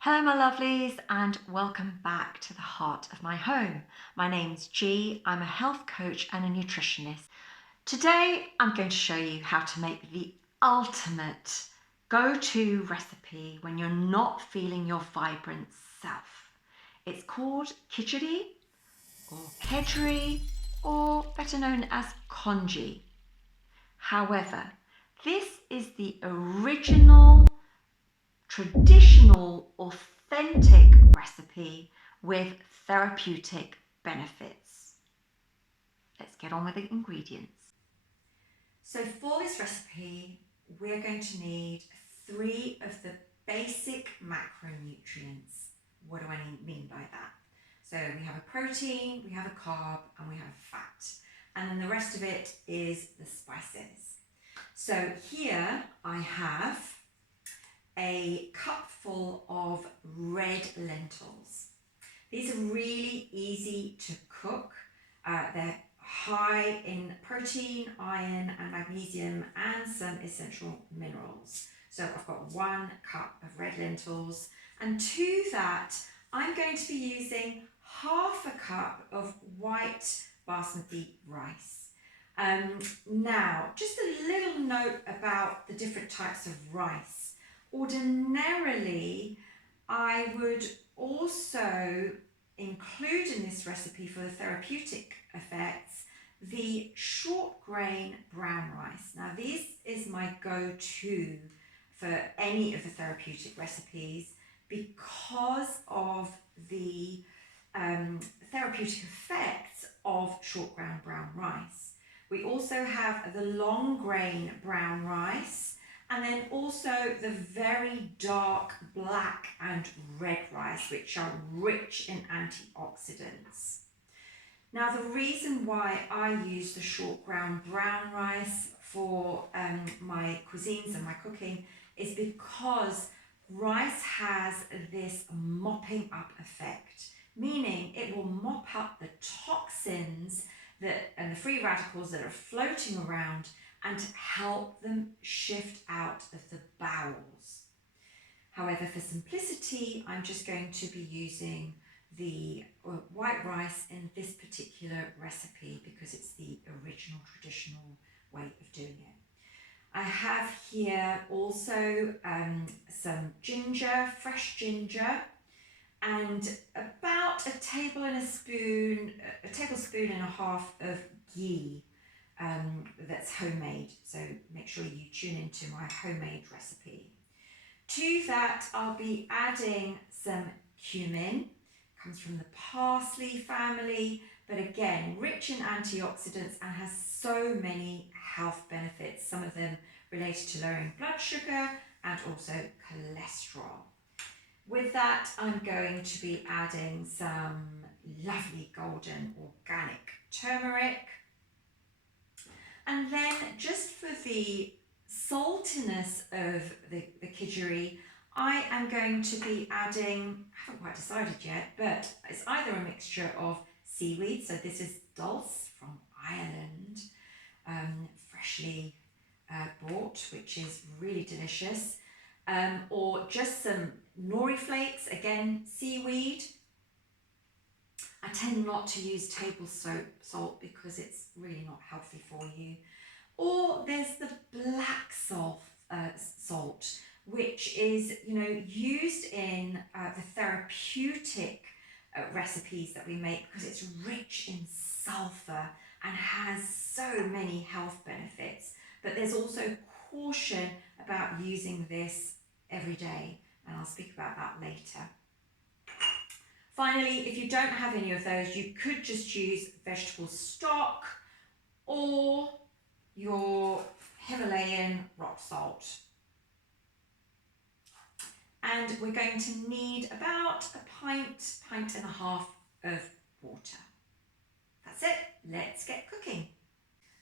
Hello my lovelies and welcome back to the heart of my home. My name's G, I'm a health coach and a nutritionist. Today I'm going to show you how to make the ultimate go-to recipe when you're not feeling your vibrant self. It's called Kitchari or Kedgeree or better known as Congee. However, this is the original traditional, authentic recipe with therapeutic benefits. Let's get on with the ingredients. So for this recipe, we're going to need 3 of the basic macronutrients. What do I mean by that? So we have a protein, we have a carb, and we have a fat. And then the rest of it is the spices. So here I have a cupful of red lentils. These are really easy to cook. They're high in protein, iron and magnesium and some essential minerals. So I've got 1 cup of red lentils, and to that I'm going to be using half a cup of white basmati rice. Now, just a little note about the different types of rice. Ordinarily, I would also include in this recipe for the therapeutic effects the short grain brown rice. Now this is my go-to for any of the therapeutic recipes because of the therapeutic effects of short grain brown rice. We also have the long grain brown rice, and then also the very dark black and red rice, which are rich in antioxidants. Now, the reason why I use the short grain brown rice for my cuisines and my cooking is because rice has this mopping up effect, meaning it will mop up the toxins and the free radicals that are floating around and help them shift out of the bowels. However, for simplicity, I'm just going to be using the white rice in this particular recipe because it's the original traditional way of doing it. I have here also some ginger, fresh ginger, and about a tablespoon and a half of ghee. That's homemade, so make sure you tune into my homemade recipe. To that, I'll be adding some cumin. Comes from the parsley family, but again, rich in antioxidants and has so many health benefits, some of them related to lowering blood sugar and also cholesterol. With that, I'm going to be adding some lovely golden organic turmeric. And then just for the saltiness of the Kichari, I am going to be adding, I haven't quite decided yet, but it's either a mixture of seaweed, so this is dulse from Ireland, freshly bought, which is really delicious, or just some nori flakes, again seaweed. I tend not to use table salt because it's really not healthy for you. Or there's the black salt, which is used in the therapeutic recipes that we make because it's rich in sulfur and has so many health benefits. But there's also caution about using this every day, and I'll speak about that later. Finally, if you don't have any of those, you could just use vegetable stock or your Himalayan rock salt. And we're going to need about a pint and a half of water. That's it, let's get cooking.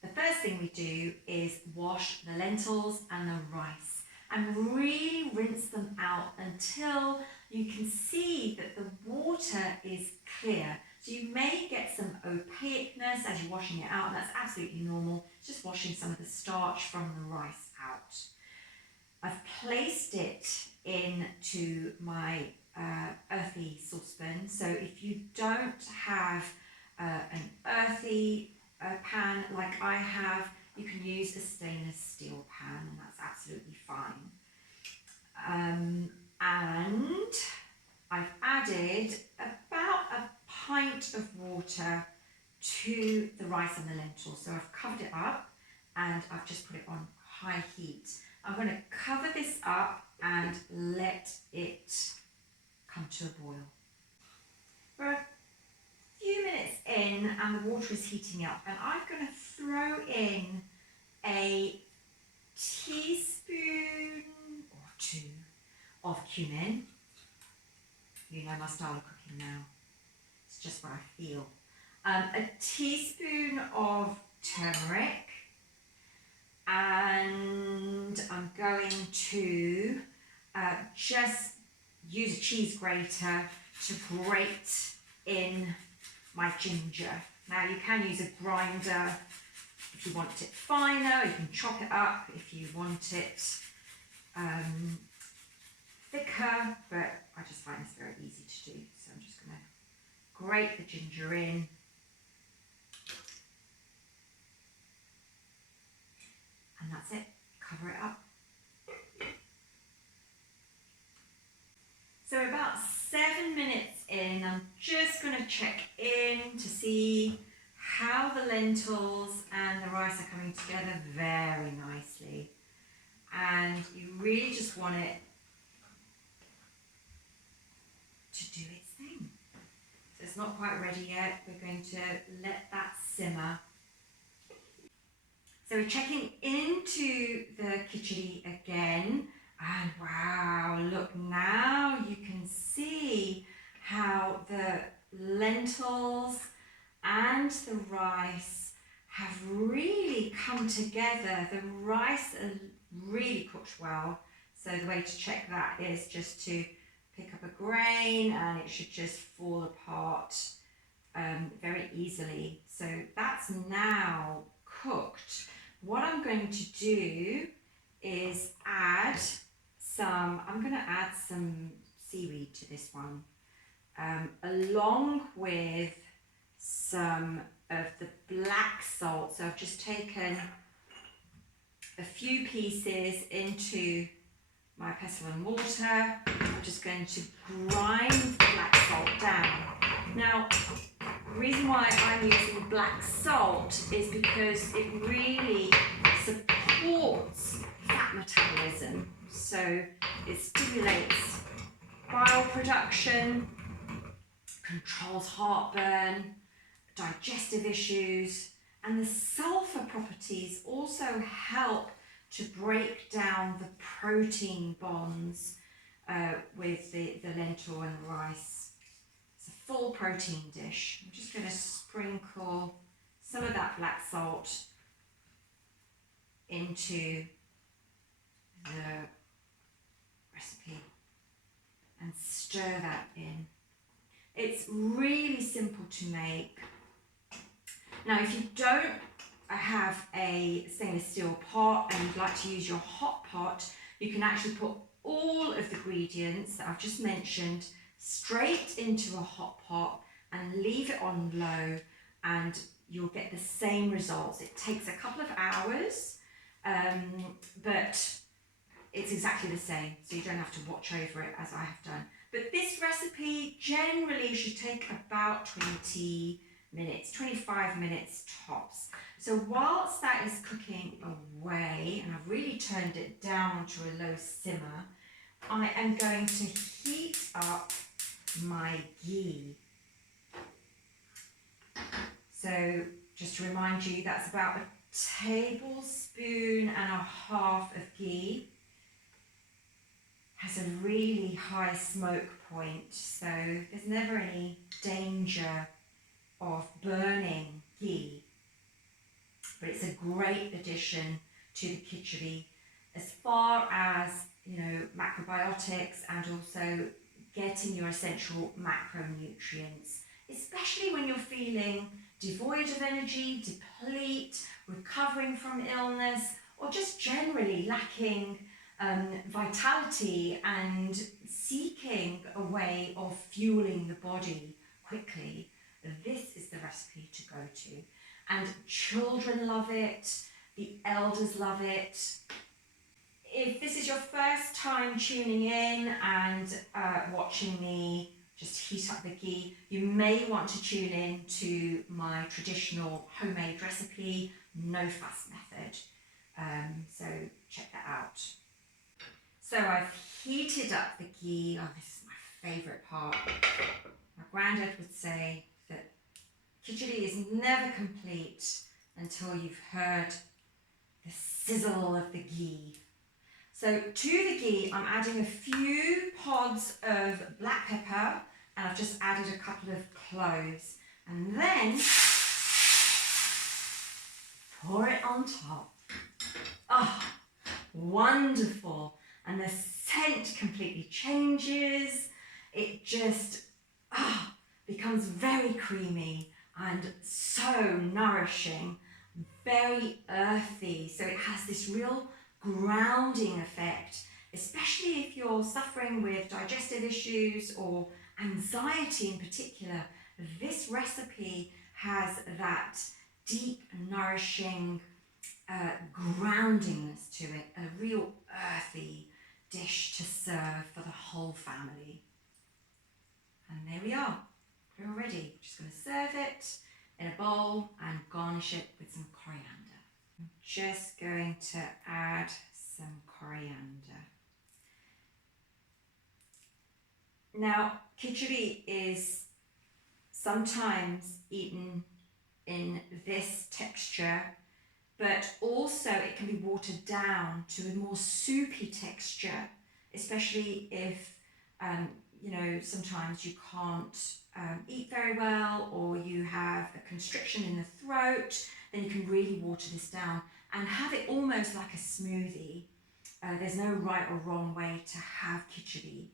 The first thing we do is wash the lentils and the rice and really rinse them out until you can see that the water is clear. So you may get some opaqueness as you're washing it out, and that's absolutely normal. It's just washing some of the starch from the rice out. I've placed it into my earthy saucepan. So if you don't have an earthy pan like I have, you can use a stainless steel pan, and that's absolutely fine. And I've added about a pint of water to the rice and the lentils. So I've covered it up and I've just put it on high heat. I'm going to cover this up and let it come to a boil. We're a few minutes in and the water is heating up, and I'm going to throw in a teaspoon or two of cumin. You know my style of cooking now. It's just what I feel. A teaspoon of turmeric, and I'm going to just use a cheese grater to grate in my ginger. Now you can use a grinder if you want it finer, you can chop it up if you want it thicker, but I just find this very easy to do. So I'm just going to grate the ginger in. And that's it, cover it up. So about 7 minutes in, I'm just going to check in to see how the lentils and the rice are coming together very nicely. And you really just want it to do its thing. So it's not quite ready yet. We're going to let that simmer. So we're checking into the Kichari again, and wow, look, now you can see how the lentils and the rice have really come together. The rice is really cooked well, so the way to check that is just to pick up a grain and it should just fall apart very easily. So that's now cooked. What I'm going to do is add I'm going to add some seaweed to this one, along with some of the black salt. So I've just taken a few pieces into my pestle and mortar. I'm just going to grind the black salt down. Now, the reason why I'm using black salt is because it really supports fat metabolism. So it stimulates bile production, controls heartburn, digestive issues, and the sulfur properties also help to break down the protein bonds with the lentil and the rice. It's a full protein dish. I'm just going to sprinkle some of that black salt into the recipe and stir that in. It's really simple to make. Now, if you don't have a stainless steel pot and you'd like to use your hot pot, you can actually put all of the ingredients that I've just mentioned straight into a hot pot and leave it on low, and you'll get the same results. It takes a couple of hours, but it's exactly the same, so you don't have to watch over it as I have done. But this recipe generally should take about 20 minutes, 25 minutes tops. So whilst that is cooking away, and I've really turned it down to a low simmer, I am going to heat up my ghee. So just to remind you, that's about a tablespoon and a half of ghee. Has a really high smoke point, so there's never any danger of burning ghee. But it's a great addition to the Kichari as far as, you know, macrobiotics and also getting your essential macronutrients, especially when you're feeling devoid of energy, deplete, recovering from illness, or just generally lacking vitality and seeking a way of fueling the body quickly, this is the recipe to go to. And children love it, the elders love it. If this is your first time tuning in and watching me just heat up the ghee, you may want to tune in to my traditional homemade recipe, no fuss method. So check that out. So I've heated up the ghee. Oh, this is my favourite part. My granddad would say that Kichari is never complete until you've heard the sizzle of the ghee. So to the ghee, I'm adding a few pods of black pepper, and I've just added a couple of cloves, and then pour it on top. Oh, wonderful. And the scent completely changes. It just becomes very creamy and so nourishing, very earthy. So it has this real grounding effect, especially if you're suffering with digestive issues or anxiety in particular. This recipe has that deep, nourishing groundingness to it, a real earthy dish to serve for the whole family. And there we are, we're all ready. Just going to serve it in a bowl and garnish it with some coriander. I'm just going to add some coriander. Now, Kichari is sometimes eaten in this texture, but also it can be watered down to a more soupy texture, especially if, sometimes you can't eat very well, or you have a constriction in the throat, then you can really water this down and have it almost like a smoothie. There's no right or wrong way to have Kichari,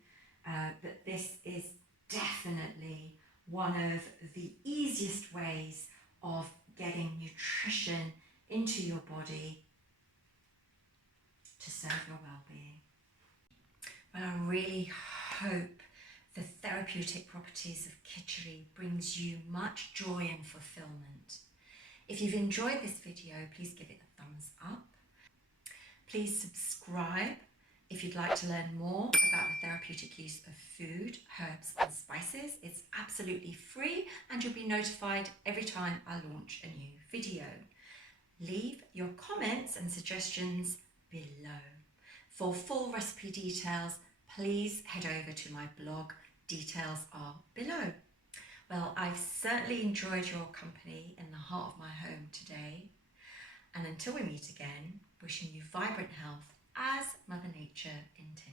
but this is definitely one of the easiest ways of getting nutrition into your body to serve your well-being. Well, I really hope the therapeutic properties of Kichari brings you much joy and fulfillment. If you've enjoyed this video, please give it a thumbs up. Please subscribe if you'd like to learn more about the therapeutic use of food, herbs and spices. It's absolutely free and you'll be notified every time I launch a new video. Leave your comments and suggestions below. For full recipe details, please head over to my blog. Details are below. Well, I've certainly enjoyed your company in the heart of my home today. And until we meet again, wishing you vibrant health as Mother Nature intends.